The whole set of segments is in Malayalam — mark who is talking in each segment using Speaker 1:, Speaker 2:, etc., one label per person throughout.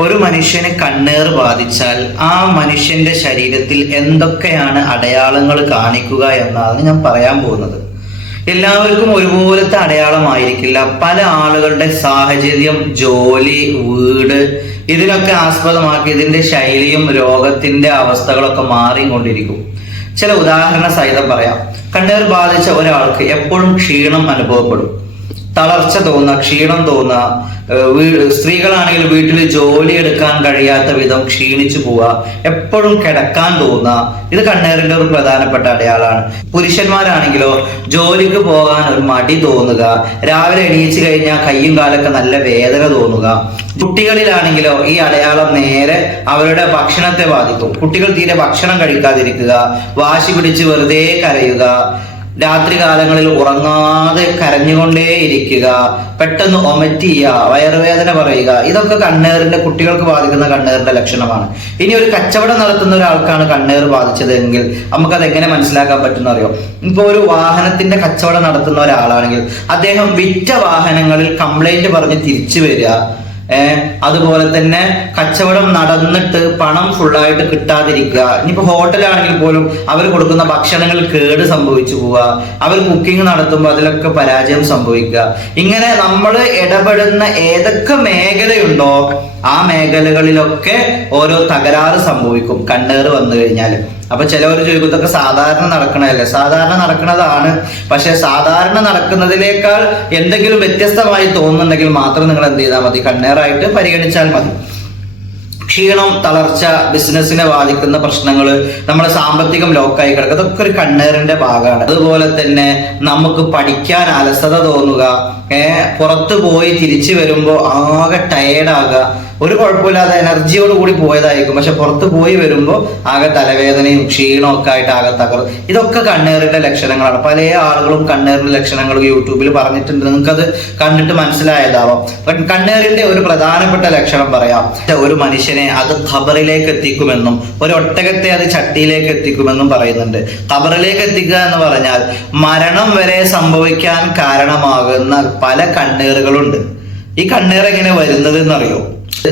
Speaker 1: ഒരു മനുഷ്യന് കണ്ണേർ ബാധിച്ചാൽ ആ മനുഷ്യന്റെ ശരീരത്തിൽ എന്തൊക്കെയാണ് അടയാളങ്ങൾ കാണിക്കുക എന്നാണ് ഞാൻ പറയാൻ പോകുന്നത്. എല്ലാവർക്കും ഒരുപോലത്തെ അടയാളമായിരിക്കില്ല. പല ആളുകളുടെ സാഹചര്യം ജോലി വീട് ഇതിനൊക്കെ ആസ്പദമാക്കി ഇതിന്റെ ശൈലിയും രോഗത്തിന്റെ അവസ്ഥകളൊക്കെ മാറിക്കൊണ്ടിരിക്കും. ചില ഉദാഹരണ സഹിതം പറയാം. കണ്ണേർ ബാധിച്ച ഒരാൾക്ക് എപ്പോഴും ക്ഷീണം അനുഭവപ്പെടും. തളർച്ച തോന്നുക ക്ഷീണം തോന്നുക സ്ത്രീകളാണെങ്കിൽ വീട്ടിൽ ജോലി എടുക്കാൻ കഴിയാത്ത വിധം ക്ഷീണിച്ചു പോവുക എപ്പോഴും കിടക്കാൻ തോന്നുക ഇത് കണ്ണേറിന്റെ ഒരു പ്രധാനപ്പെട്ട അടയാളാണ്. പുരുഷന്മാരാണെങ്കിലോ ജോലിക്ക് പോകാൻ ഒരു മടി തോന്നുക രാവിലെ എണീച്ചു കഴിഞ്ഞാൽ കയ്യും കാലൊക്കെ നല്ല വേദന തോന്നുക. കുട്ടികളിലാണെങ്കിലോ ഈ അടയാളം നേരെ അവരുടെ ഭക്ഷണത്തെ ബാധിക്കും. കുട്ടികൾ തീരെ ഭക്ഷണം കഴിക്കാതിരിക്കുക വാശി പിടിച്ച് വെറുതെ കരയുക രാത്രി കാലങ്ങളിൽ ഉറങ്ങാതെ കരഞ്ഞുകൊണ്ടേയിരിക്കുക പെട്ടെന്ന് ഒമറ്റിയ വയറുവേദന പറയുക. ഇതൊക്കെ കണ്ണേറിന്റെ കുട്ടികൾക്ക് ബാധിക്കുന്ന കണ്ണേറിന്റെ ലക്ഷണമാണ്. ഇനി ഒരു കച്ചവടം നടത്തുന്ന ഒരാൾക്കാണ് കണ്ണേർ ബാധിച്ചതെങ്കിൽ നമുക്കത് എങ്ങനെ മനസ്സിലാക്കാൻ പറ്റുന്ന അറിയോ ഇപ്പൊ ഒരു വാഹനത്തിന്റെ കച്ചവടം നടത്തുന്ന ഒരാളാണെങ്കിൽ അദ്ദേഹം വിറ്റ വാഹനങ്ങളിൽ കംപ്ലൈന്റ് പറഞ്ഞ് തിരിച്ചു വരിക. അതുപോലെ തന്നെ കച്ചവടം നടന്നിട്ട് പണം ഫുള്ളായിട്ട് കിട്ടാതിരിക്കുക. ഇനിയിപ്പോ ഹോട്ടലാണെങ്കിൽ പോലും അവർ കൊടുക്കുന്ന ഭക്ഷണങ്ങൾ കേട് സംഭവിച്ചു പോവുക. അവർ കുക്കിംഗ് നടത്തുമ്പോൾ അതിലൊക്കെ പരാജയം സംഭവിക്കുക. ഇങ്ങനെ നമ്മൾ ഇടപെടുന്ന ഏതൊക്കെ മേഖലയുണ്ടോ ആ മേഖലകളിലൊക്കെ ഓരോ തകരാറ് സംഭവിക്കും. കണ്ണേറ് വന്നു കഴിഞ്ഞാൽ അപ്പൊ ചിലവർ ചോദിക്കും ഇതൊക്കെ സാധാരണ നടക്കണല്ലേ സാധാരണ നടക്കുന്നതാണ് പക്ഷെ സാധാരണ നടക്കുന്നതിനേക്കാൾ എന്തെങ്കിലും വ്യത്യസ്തമായി തോന്നുന്നുണ്ടെങ്കിൽ മാത്രം നിങ്ങൾ എന്ത് ചെയ്താൽ മതി. കണ്ണേറായിട്ട് പരിഗണിച്ചാൽ മതി. ക്ഷീണം തളർച്ച ബിസിനസ്സിനെ ബാധിക്കുന്ന പ്രശ്നങ്ങൾ നമ്മുടെ സാമ്പത്തികം ലോക്കായി കിടക്കുക അതൊക്കെ ഒരു കണ്ണേറിന്റെ ഭാഗമാണ്. അതുപോലെ തന്നെ നമുക്ക് പഠിക്കാൻ അലസത തോന്നുക ഏർ പുറത്തു പോയി തിരിച്ചു വരുമ്പോൾ ആകെ ടയേർഡാകുക ഒരു കുഴപ്പമില്ലാതെ എനർജിയോട് കൂടി പോയതായിരിക്കും. പക്ഷെ പുറത്ത് പോയി വരുമ്പോൾ ആകെ തലവേദനയും ക്ഷീണവും ഒക്കെ ആയിട്ട് ആകെ തകർന്നു ഇതൊക്കെ കണ്ണേറിന്റെ ലക്ഷണങ്ങളാണ്. പല ആളുകളും കണ്ണേറിന്റെ ലക്ഷണങ്ങൾ യൂട്യൂബിൽ പറഞ്ഞിട്ടുണ്ട്. നിങ്ങൾക്കത് കണ്ടിട്ട് മനസ്സിലായതാവാം. കണ്ണേറിന്റെ ഒരു പ്രധാനപ്പെട്ട ലക്ഷണം പറയാം. ഒരു മനുഷ്യനെ അത് ഖബറിലേക്ക് എത്തിക്കുമെന്നും ഒരു ഒട്ടകത്തെ അത് ചട്ടിയിലേക്ക് എത്തിക്കുമെന്നും പറയുന്നുണ്ട്. ഖബറിലേക്ക് എത്തിക്കുക എന്ന് പറഞ്ഞാൽ മരണം വരെ സംഭവിക്കാൻ കാരണമാകുന്ന പല കണ്ണേറുകളുണ്ട്. ഈ കണ്ണേർ എങ്ങനെ വരുന്നത് എന്നറിയോ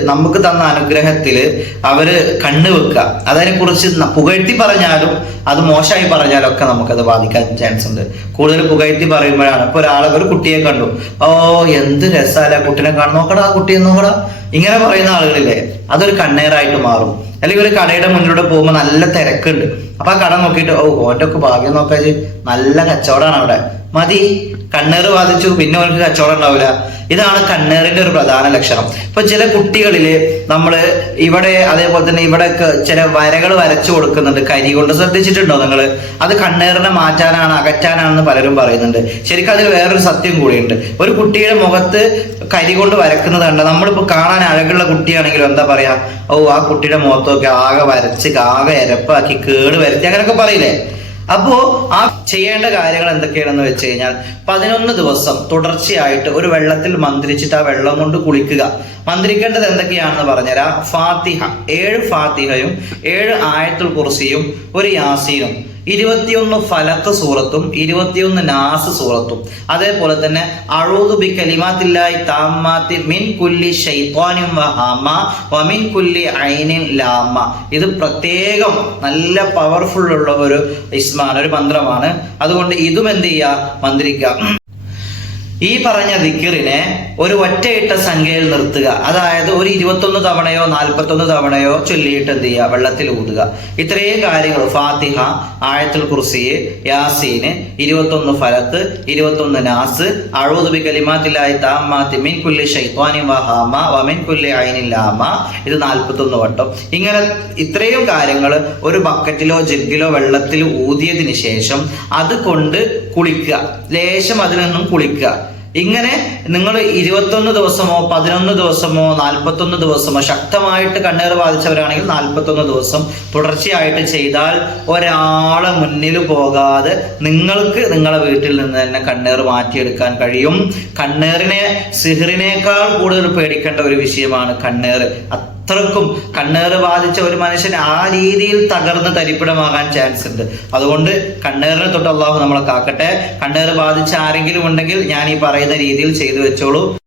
Speaker 1: നമുക്ക് തന്ന അനുഗ്രഹത്തിൽ അവർ കണ്ണു വെക്കുക. അതിനെ കുറിച്ച് പുകഴ്ത്തി പറഞ്ഞാലും അത് മോശമായി പറഞ്ഞാലും ഒക്കെ നമുക്കത് ബാധിക്കാൻ ചാൻസ് ഉണ്ട്. കൂടുതൽ പുകഴ്ത്തി പറയുമ്പോഴാണ്. ഇപ്പൊ ഒരാളെ ഒരു കുട്ടിയെ കണ്ടു. ഓ എന്ത് രസാല കുട്ടിനെ കാണും നോക്കടാ ആ കുട്ടിയെ നോക്കടാ. ഇങ്ങനെ പറയുന്ന ആളുകളില്ലേ? അതൊരു കണ്ണേറായിട്ട് മാറും. അല്ലെങ്കിൽ ഒരു കടയുടെ മുന്നിലൂടെ പോകുമ്പോൾ നല്ല തിരക്കുണ്ട്. അപ്പൊ ആ കട നോക്കിയിട്ട് ഓ ഓറ്റൊക്കെ ഭാഗ്യം നോക്കാച്ച് നല്ല കച്ചവടമാണ് അവിടെ. മതി. കണ്ണേറ് ബാധിച്ചു പിന്നെ അവർക്ക് കച്ചവടം ഉണ്ടാവില്ല ഇതാണ് കണ്ണേറിന്റെ ഒരു പ്രധാന ലക്ഷണം. ഇപ്പൊ ചില കുട്ടികളിൽ നമ്മൾ ഇവിടെ അതേപോലെ തന്നെ ഇവിടെ ചില വരകൾ വരച്ചു കൊടുക്കുന്നുണ്ട്. കരി കൊണ്ട് ശ്രദ്ധിച്ചിട്ടുണ്ടോ നിങ്ങൾ അത് കണ്ണേറിനെ മാറ്റാനാണ് അകറ്റാനാണെന്ന് പലരും പറയുന്നുണ്ട്. ശരിക്കും അതിൽ വേറൊരു സത്യം കൂടിയുണ്ട്. ഒരു കുട്ടിയുടെ മുഖത്ത് കരി കൊണ്ട് വരക്കുന്നത് കണ്ട നമ്മളിപ്പോ കാണാൻ അഴകുള്ള കുട്ടിയാണെങ്കിലും എന്താ പറയാ ഓ ആ കുട്ടിയുടെ മുഖത്തൊക്കെ ആകെ വരച്ച് ആകെ എരപ്പാക്കി കേട് വരുത്തി അങ്ങനെയൊക്കെ പറയില്ലേ? അപ്പോ ആ ചെയ്യേണ്ട കാര്യങ്ങൾ എന്തൊക്കെയാണെന്ന് വെച്ച് കഴിഞ്ഞാൽ പതിനൊന്ന് ദിവസം തുടർച്ചയായിട്ട് ഒരു വെള്ളത്തിൽ മന്ത്രിച്ചിട്ട് ആ വെള്ളം കൊണ്ട് കുളിക്കുക. മന്ത്രിക്കേണ്ടത് എന്തൊക്കെയാണെന്ന് പറഞ്ഞുതരാം. ഫാത്തിഹ ഏഴ് ഫാത്തിഹയും ഏഴ് ആയത്തുൽ കുർസിയും ഒരു യാസീനും ഇരുപത്തിയൊന്ന് ഫലക്ക് സൂറത്തും ഇരുപത്തിയൊന്ന് നാസ് സൂറത്തും. അതേപോലെ തന്നെ അഴൂദു ബി കലിമാത്തില്ലായി താമാത്തി മിൻ കുല്ലി ഷൈത്വാനും വഹാമ വമിൻ കുല്ലി ഐനിൻ ലാമ. ഇത് പ്രത്യേകം നല്ല പവർഫുൾ ഉള്ള ഒരു ഇസ്മാൻ ഒരു മന്ത്രമാണ്. അതുകൊണ്ട് ഇതും എന്ത് ചെയ്യുക? മന്ത്രിക്കുക. ഈ പറഞ്ഞ ദിക്കിറിനെ ഒരു ഒറ്റയിട്ട സംഖ്യയിൽ നിർത്തുക. അതായത് ഒരു ഇരുപത്തൊന്ന് തവണയോ നാൽപ്പത്തൊന്ന് തവണയോ ചൊല്ലിയിട്ട് എന്ത് ചെയ്യുക? വെള്ളത്തിൽ ഊതുക. ഇത്രയും കാര്യങ്ങൾ ഫാത്തിഹ ആയത്തുൽ കുർസി യാസീന് ഇരുപത്തൊന്ന് ഫലത്ത് ഇരുപത്തൊന്ന് നാസ് അഴുതുബി കലിമാത്തിലായി താമാത്തി മിൻ കുല്ലി ഷൈത്വാനി വഹാമ വമിൻ കുല്ലി അയിനില്ലാമ ഇത് നാൽപ്പത്തൊന്ന് വട്ടം. ഇങ്ങനെ ഇത്രയും കാര്യങ്ങൾ ഒരു ബക്കറ്റിലോ ജഗ്ഗിലോ വെള്ളത്തിൽ ഊതിയതിന് ശേഷം അത് കൊണ്ട് കുളിക്കുക. ലേശം അതിൽ നിന്നും കുളിക്കുക. ഇങ്ങനെ നിങ്ങൾ ഇരുപത്തൊന്ന് ദിവസമോ പതിനൊന്ന് ദിവസമോ നാൽപ്പത്തൊന്ന് ദിവസമോ ശക്തമായിട്ട് കണ്ണേറ് ബാധിച്ചവരാണെങ്കിൽ നാൽപ്പത്തൊന്ന് ദിവസം തുടർച്ചയായിട്ട് ചെയ്താൽ ഒരാളെ മുന്നിൽ പോകാതെ നിങ്ങൾക്ക് നിങ്ങളെ വീട്ടിൽ നിന്ന് തന്നെ കണ്ണേർ മാറ്റിയെടുക്കാൻ കഴിയും. കണ്ണേറിനെ സിഹറിനേക്കാൾ കൂടുതൽ പേടിക്കേണ്ട ഒരു വിഷയമാണ് കണ്ണേർ. അത്രക്കും കണ്ണേറ് ബാധിച്ച ഒരു മനുഷ്യൻ ആ രീതിയിൽ തകർന്ന് തരിപ്പിടമാകാൻ ചാൻസ് ഉണ്ട്. അതുകൊണ്ട് കണ്ണേറിനെ തൊട്ട് അള്ളാഹു നമ്മളെ കാക്കട്ടെ. കണ്ണേറ് ബാധിച്ച ആരെങ്കിലും ഉണ്ടെങ്കിൽ ഞാൻ ഈ പറയുന്ന രീതിയിൽ ചെയ്തു വെച്ചോളൂ.